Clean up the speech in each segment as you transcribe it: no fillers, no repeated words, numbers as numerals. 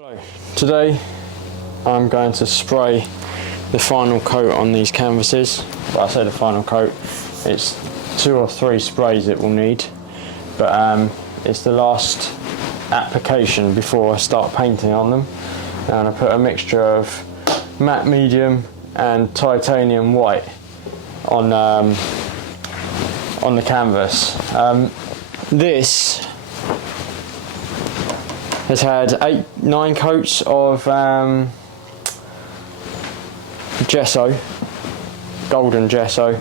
Hello. Today I'm going to spray the final coat on these canvases. Well, I say the final coat, it's 2 or 3 sprays it will need, but it's the last application before I start painting on them. And I put a mixture of matte medium and titanium white on the canvas. This has had 8-9 coats of gesso, golden gesso,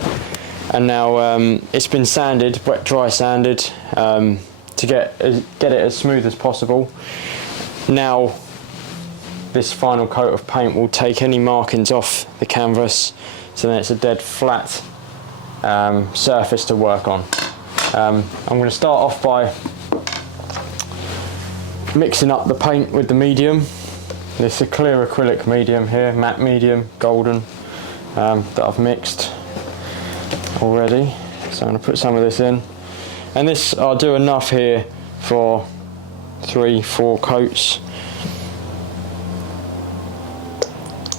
and now it's been sanded, wet dry sanded, to get it as smooth as possible. Now this final coat of paint will take any markings off the canvas, so then it's a dead flat surface to work on. I'm going to start off by mixing up the paint with the medium. This is a clear acrylic medium here, matte medium, golden, that I've mixed already. So I'm going to put some of this in, and this I'll do enough here for 3-4 coats.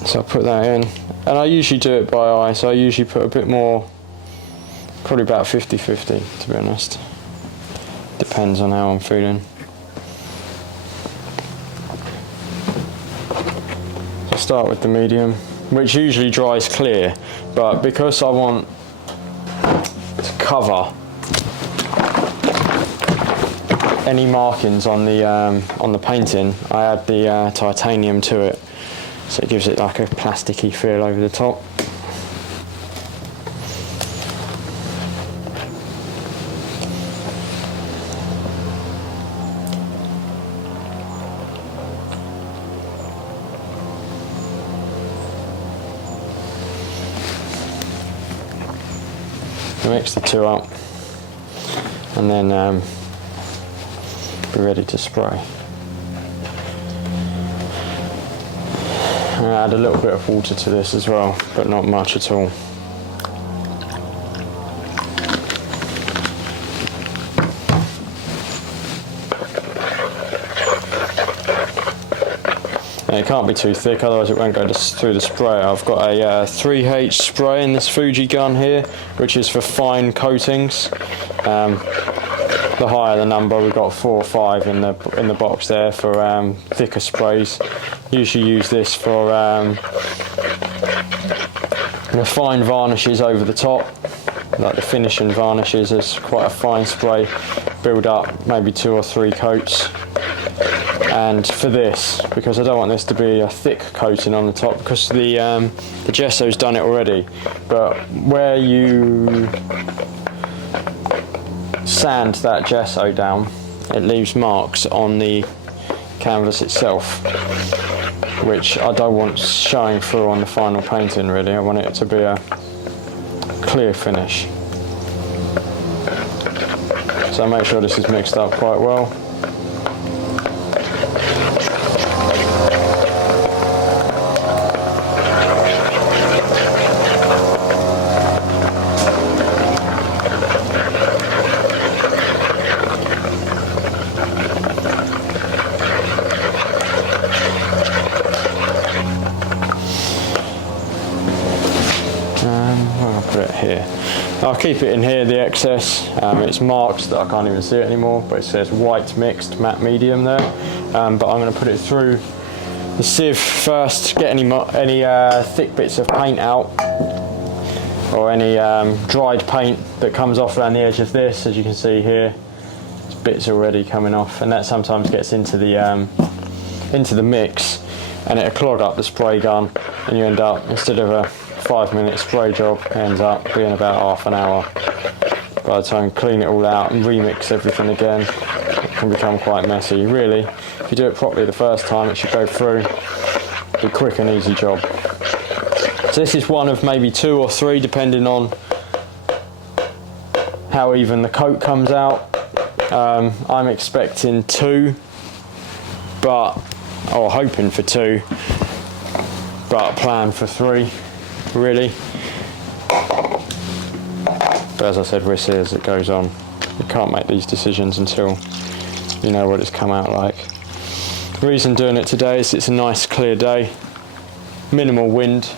So I'll put that in, and I usually do it by eye, so I usually put a bit more, probably about 50-50 to be honest. Depends on how I'm feeling. Start with the medium, which usually dries clear, but because I want to cover any markings on the painting, I add the titanium to it, so it gives it like a plasticky feel over the top. Mix the two up, and then be ready to spray. I add a little bit of water to this as well, but not much at all. And it can't be too thick, otherwise it won't go through the spray. I've got a 3H spray in this Fuji gun here, which is for fine coatings. The higher the number, we've got 4 or 5 in the box there for thicker sprays. Usually use this for the fine varnishes over the top, like the finishing varnishes. It's quite a fine spray, build up maybe 2 or 3 coats. And for this, because I don't want this to be a thick coating on the top, because the gesso's done it already, but where you sand that gesso down, it leaves marks on the canvas itself, which I don't want showing through on the final painting really. I want it to be a clear finish. So make sure this is mixed up quite well. I'll put it here. I'll keep it in here, the excess. It's marked that I can't even see it anymore, but it says white mixed matte medium there. But I'm going to put it through the sieve first, get any thick bits of paint out, or any dried paint that comes off around the edge of this. As you can see here, there's bits already coming off, and that sometimes gets into the mix, and it'll clog up the spray gun, and you end up, instead of a 5-minute spray job, ends up being about half an hour. By the time you clean it all out and remix everything again, it can become quite messy. Really, if you do it properly the first time, it should go through. Be a quick and easy job. So this is one of maybe 2 or 3, depending on how even the coat comes out. I'm expecting 2, or hoping for 2, but plan for 3. Really, but as I said, we'll see as it goes on. You can't make these decisions until you know what it's come out like. The reason doing it today is it's a nice clear day, minimal wind,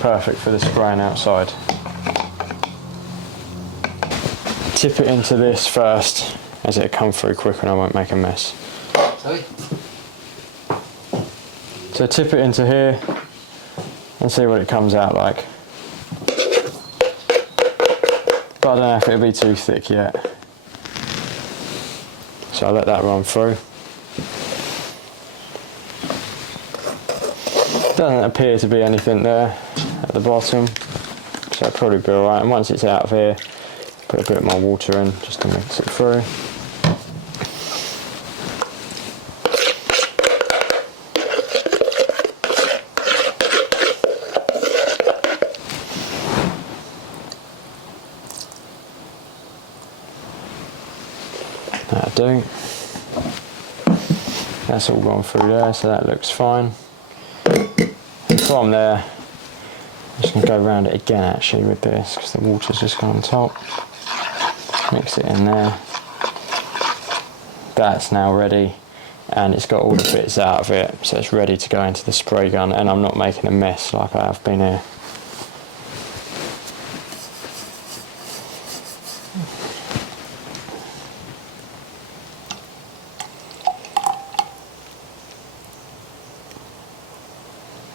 perfect for the spraying outside. Tip it into this first, as it'll come through quicker and I won't make a mess. Sorry? So tip it into here and see what it comes out like. But I don't know if it'll be too thick yet. So I'll let that run through. Doesn't appear to be anything there at the bottom, so it'll probably be alright. And once it's out of here, put a bit more water in just to mix it through. That'll do. That's all gone through there, so that looks fine. And from there, I'm just going to go around it again actually with this, because the water's just gone on top. Mix it in there. That's now ready, and it's got all the bits out of it, so it's ready to go into the spray gun, and I'm not making a mess like I have been here.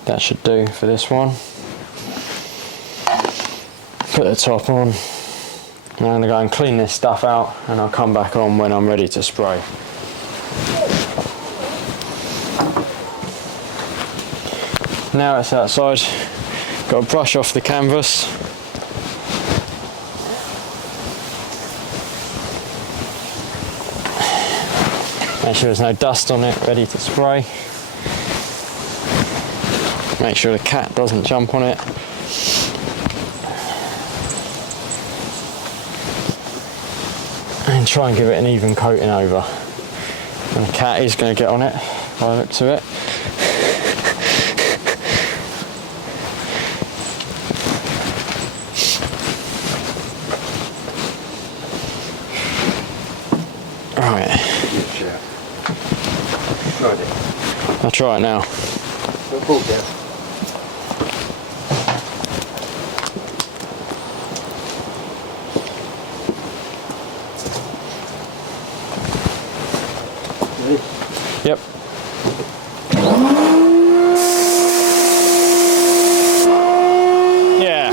That should do for this one. Put the top on. Now I'm going to go and clean this stuff out, and I'll come back on when I'm ready to spray. Now it's outside, got to brush off the canvas. Make sure there's no dust on it, ready to spray. Make sure the cat doesn't jump on it. And try and give it an even coating over. And the cat is going to get on it by the looks of it. Right. I'll try it now. Yep. Yeah.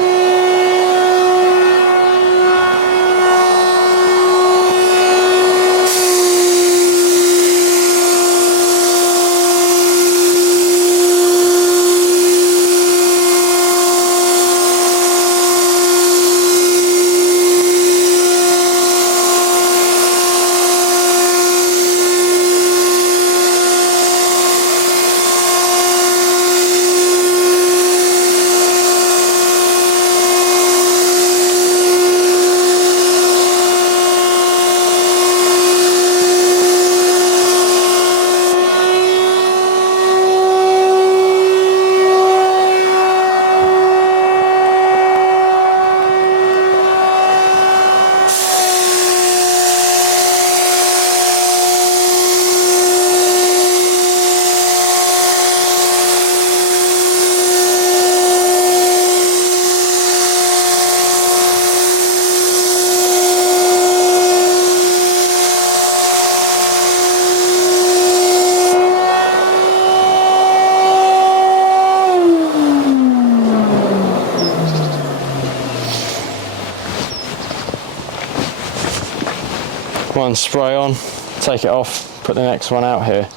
One spray on, take it off, put the next one out here.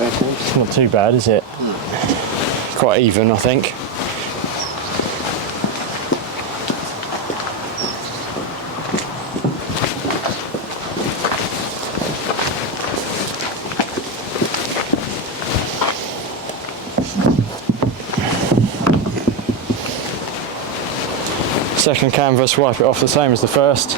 It's not too bad, is it? Quite even, I think. Second canvas, wipe it off the same as the first.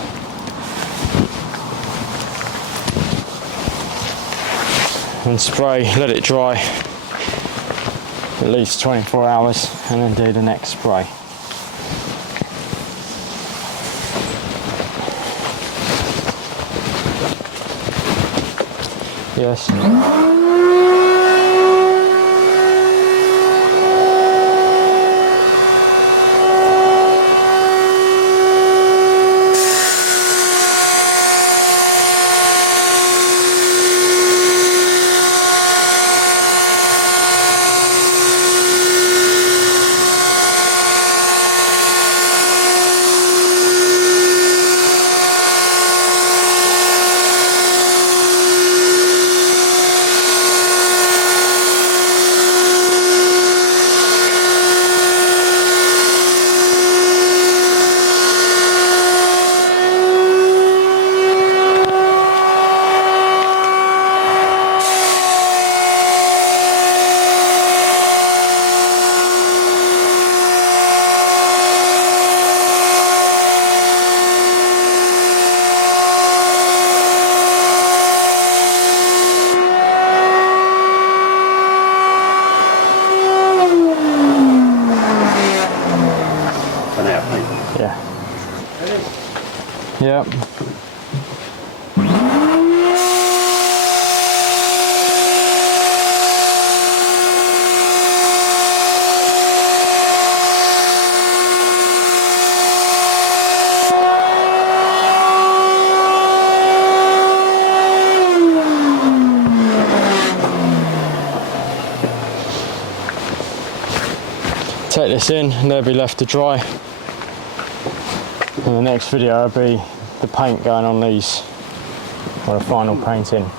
And spray, let it dry at least 24 hours and then do the next spray. Yes. Yep. Take this in and they'll be left to dry. And the next video will be the paint going on these, or the final painting.